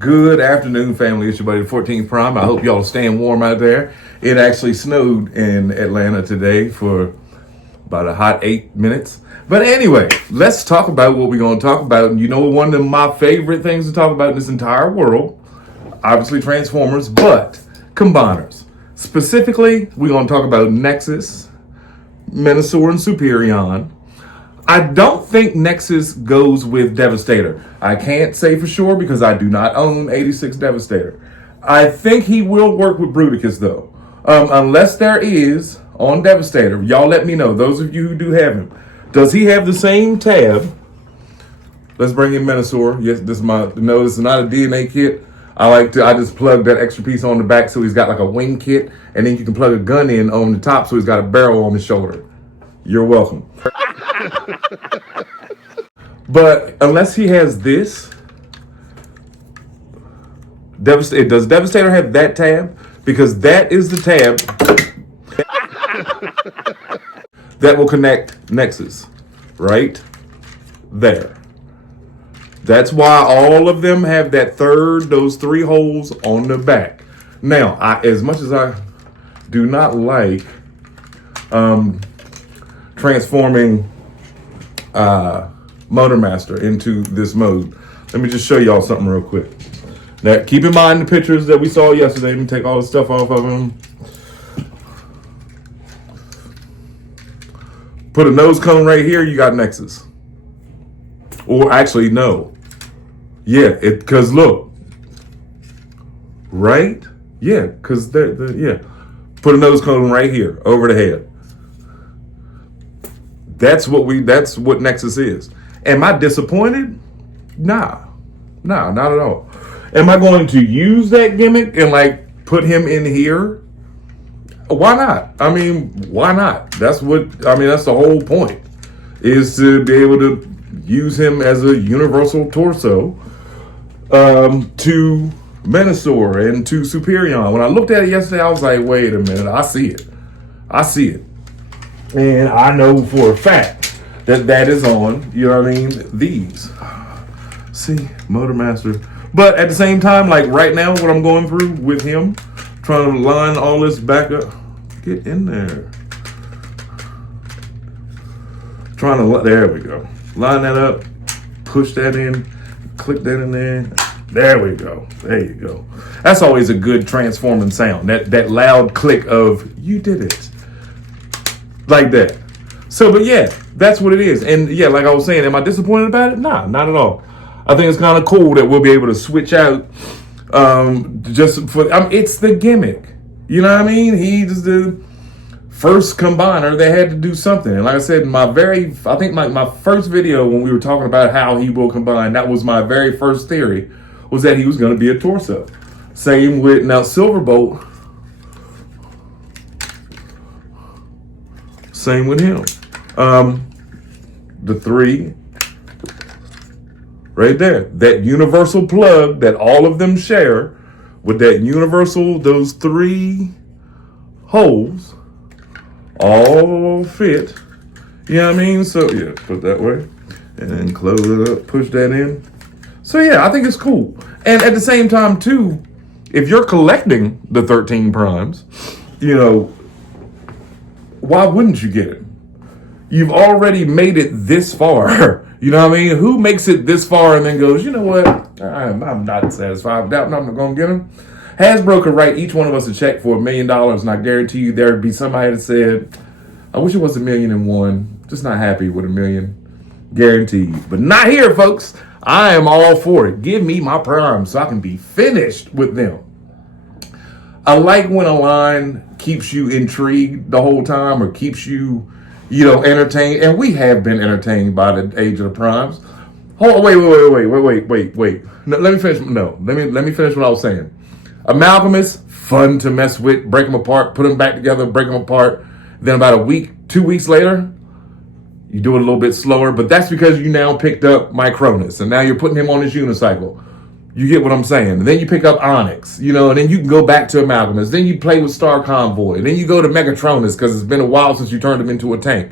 Good afternoon, family. It's your buddy, the 14th Prime. I hope y'all are staying warm out there. It actually snowed in Atlanta today for about a hot 8 minutes. But anyway, let's talk about what we're going to talk about. And you know, one of my favorite things to talk about in this entire world, obviously Transformers, but combiners. Specifically, we're going to talk about Nexus, Menasor, and Superion. I don't think Nexus goes with Devastator. I can't say for sure because I do not own 86 Devastator. I think he will work with Bruticus though. Unless there is on Devastator. Y'all let me know, those of you who do have him. Does he have the same tab? Let's bring in Menasor. Yes, this is this is not a DNA kit. I just plug that extra piece on the back so he's got like a wing kit, and then you can plug a gun in on the top so he's got a barrel on his shoulder. You're welcome. But unless he has this, does Devastator have that tab? Because that is the tab that will connect Nexus right there. That's why all of them have those three holes on the back. Now, as much as I do not like transforming Motormaster into this mode, let me just show y'all something real quick. Now, keep in mind the pictures that we saw yesterday. Let me take all the stuff off of them. Put a nose cone right here, you got Nexus. Or actually, no. Yeah, because look. Right? Yeah, because yeah. Put a nose cone right here, over the head. That's what Nexus is. Am I disappointed? Nah, not at all. Am I going to use that gimmick and like put him in here? Why not? I mean, why not? That's the whole point, is to be able to use him as a universal torso to Menasor and to Superion. When I looked at it yesterday, I was like, wait a minute, I see it. And I know for a fact that is on, you know what I mean, these. See, Motormaster. But at the same time, like right now, what I'm going through with him, trying to line all this back up. Get in there. There we go. Line that up, push that in, click that in there. There we go. There you go. That's always a good transforming sound. That loud click of, you did it. Like that. So, but yeah, that's what it is. And yeah, like I was saying, am I disappointed about it? Nah, not at all. I think it's kind of cool that we'll be able to switch out it's the gimmick. You know what I mean? He's the first combiner that had to do something. And like I said, my first video when we were talking about how he will combine, that was my very first theory, was that he was going to be a torso. Same with, now Silverbolt, same with him. The three right there, that universal plug that all of them share, with that universal, those three holes all fit. You know what I mean? So yeah, put that way and then close it up, push that in. So yeah, I think it's cool. And at the same time too, if you're collecting the 13 primes, you know, why wouldn't you get it? You've already made it this far. You know what I mean? Who makes it this far and then goes, you know what? I'm not satisfied with that, and I'm not going to get him. Hasbro could write each one of us a check for $1 million, and I guarantee you there'd be somebody that said, I wish it was $1,000,001. Just not happy with $1 million. Guaranteed. But not here, folks. I am all for it. Give me my primes so I can be finished with them. I like when a line keeps you intrigued the whole time, or keeps you, entertained. And we have been entertained by the age of the primes. Hold, wait. No, let me finish. No, let me finish what I was saying. Amalgamists, fun to mess with, break them apart, put them back together, break them apart. Then about a week, 2 weeks later, you do it a little bit slower, but that's because you now picked up Micronus, and now you're putting him on his unicycle. You get what I'm saying? And then you pick up Onyx, and then you can go back to Amalgamists. Then you play with Star Convoy. And then you go to Megatronus because it's been a while since you turned him into a tank.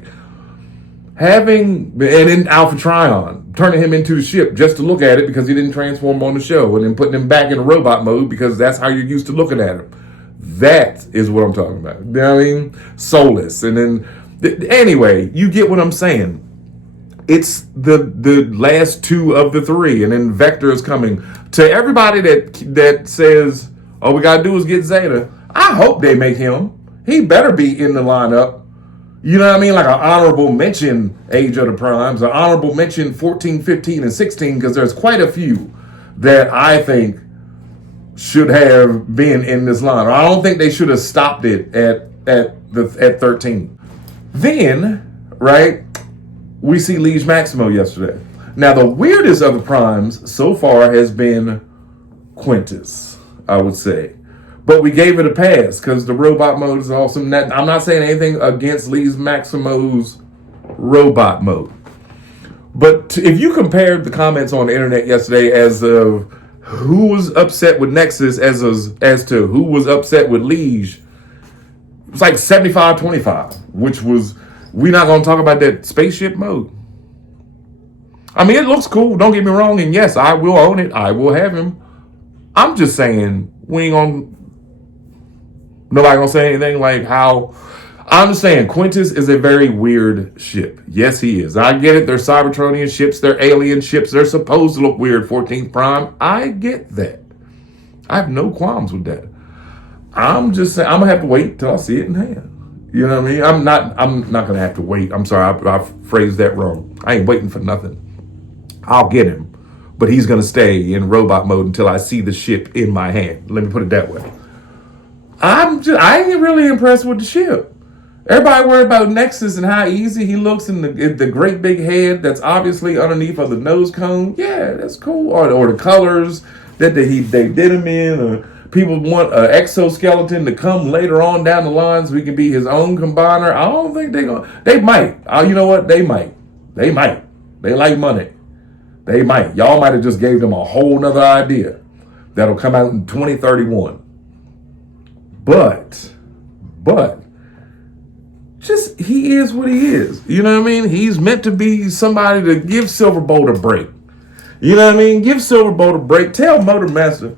and then Alpha Trion, turning him into the ship just to look at it because he didn't transform on the show, and then putting him back in robot mode because that's how you're used to looking at him. That is what I'm talking about. You know what I mean? Soulless. And then, anyway, you get what I'm saying. It's the last two of the three, and then Vector is coming. To everybody that says, all we gotta do is get Zeta, I hope they make him. He better be in the lineup. You know what I mean? Like an honorable mention Age of the Primes, an honorable mention 14, 15, and 16, because there's quite a few that I think should have been in this lineup. I don't think they should have stopped it at 13. Then, right, we see Liege Maximo yesterday. Now, the weirdest of the primes so far has been Quintus, I would say. But we gave it a pass because the robot mode is awesome. I'm not saying anything against Liege Maximo's robot mode. But if you compared the comments on the internet yesterday as of who was upset with Nexus as to who was upset with Liege, it was like 75-25, which was, we're not going to talk about that spaceship mode. I mean, it looks cool, don't get me wrong, and yes, I will own it. I will have him. I'm just saying, nobody gonna say anything like how. I'm just saying, Quintus is a very weird ship. Yes, he is. I get it. They're Cybertronian ships. They're alien ships. They're supposed to look weird, 14th Prime. I get that. I have no qualms with that. I'm just saying, I'm gonna have to wait till I see it in hand. You know what I mean? I'm not gonna have to wait. I'm sorry, I phrased that wrong. I ain't waiting for nothing. I'll get him, but he's gonna stay in robot mode until I see the ship in my hand. Let me put it that way. I ain't really impressed with the ship. Everybody worried about Nexus and how easy he looks in the great big head that's obviously underneath of the nose cone. Yeah, that's cool. Or the colors that they did him in. Or people want an exoskeleton to come later on down the line so he can be his own combiner. I don't think they might. You know what? They might. They like money. They might. Y'all might have just gave them a whole nother idea that'll come out in 2031. But, just he is what he is. You know what I mean? He's meant to be somebody to give Silverbolt a break. You know what I mean? Give Silverbolt a break. Tell Motormaster,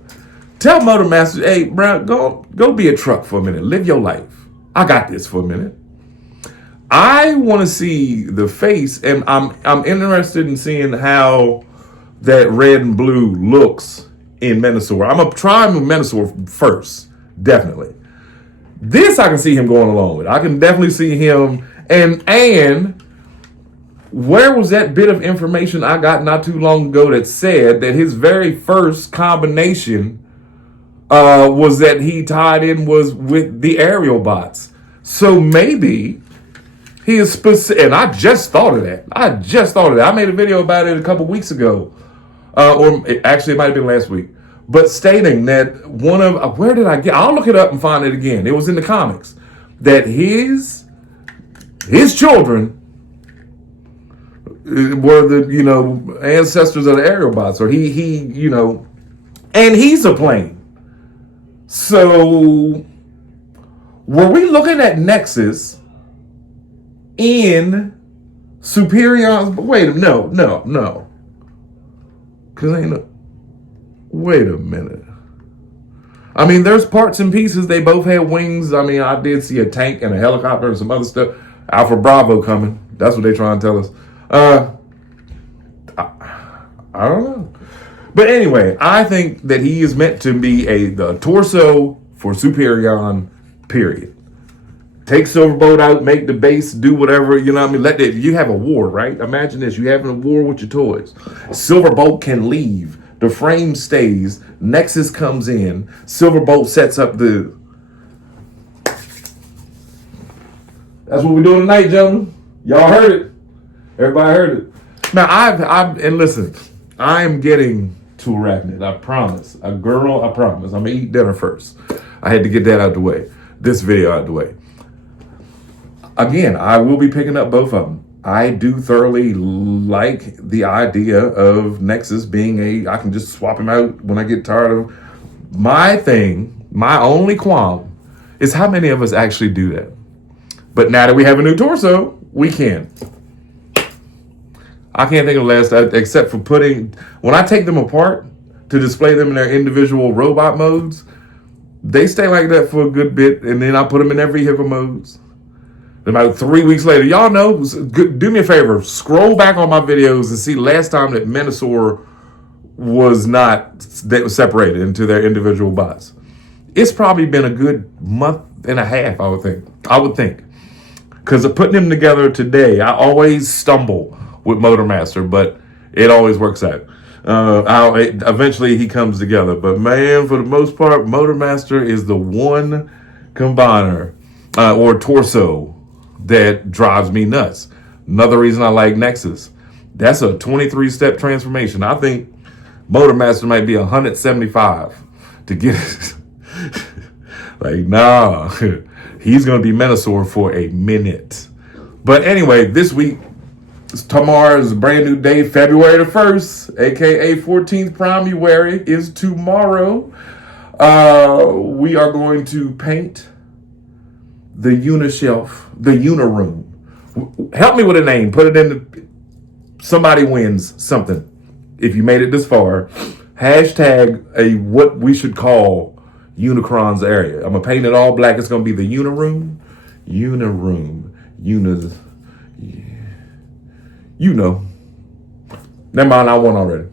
hey, bro, go be a truck for a minute. Live your life. I got this for a minute. I want to see the face, and I'm interested in seeing how that red and blue looks in Menasor. I'm gonna try him with Menasor first, definitely. This I can see him going along with. I can definitely see him, and where was that bit of information I got not too long ago that said that his very first combination was that he tied in was with the aerial bots. So maybe he is specific, and I just thought of that. I made a video about it a couple weeks ago, or actually it might have been last week. But stating that where did I get? I'll look it up and find it again. It was in the comics that his children were the ancestors of the aerial bots, or he and he's a plane. So were we looking at Nexus in Superion? Wait, no. Because wait a minute. I mean, there's parts and pieces. They both had wings. I mean, I did see a tank and a helicopter and some other stuff. Alpha Bravo coming. That's what they're trying to tell us. I don't know. But anyway, I think that he is meant to be the torso for Superion, period. Take Silverbolt out, make the base, do whatever, you know what I mean? You have a war, right? Imagine this. You're having a war with your toys. Silverbolt can leave. The frame stays. Nexus comes in. Silverbolt sets up the... That's what we're doing tonight, gentlemen. Y'all heard it. Everybody heard it. Now, and listen, I am getting to arachnid. I promise. I promise. I'm going to eat dinner first. I had to get that out the way. This video out the way. Again, I will be picking up both of them. I do thoroughly like the idea of Nexus being I can just swap him out when I get tired of him. My only qualm is how many of us actually do that. But now that we have a new torso, we can. I can't think of the last, except for when I take them apart to display them in their individual robot modes, they stay like that for a good bit, and then I put them in their vehicle modes. About 3 weeks later, y'all know, do me a favor, scroll back on my videos and see last time that Menasor was separated into their individual bots. It's probably been a good month and a half, I would think. Because of putting them together today, I always stumble with Motormaster, but it always works out. Eventually he comes together, but man, for the most part, Motormaster is the one combiner or torso that drives me nuts. Another reason I like Nexus. That's a 23-step transformation. I think Motormaster might be 175 to get it. Like, nah, he's going to be Menasor for a minute. But anyway, this week, tomorrow's a brand new day, February the 1st, aka 14th Primuary is tomorrow. We are going to paint the Unishelf, the Uniroom. Help me with a name. Put it in somebody wins something. If you made it this far, hashtag what we should call Unicron's area. I'm going to paint it all black. It's going to be the Uniroom. You know. Never mind, I won already.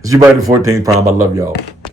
It's your buddy 14th Prime. I love y'all.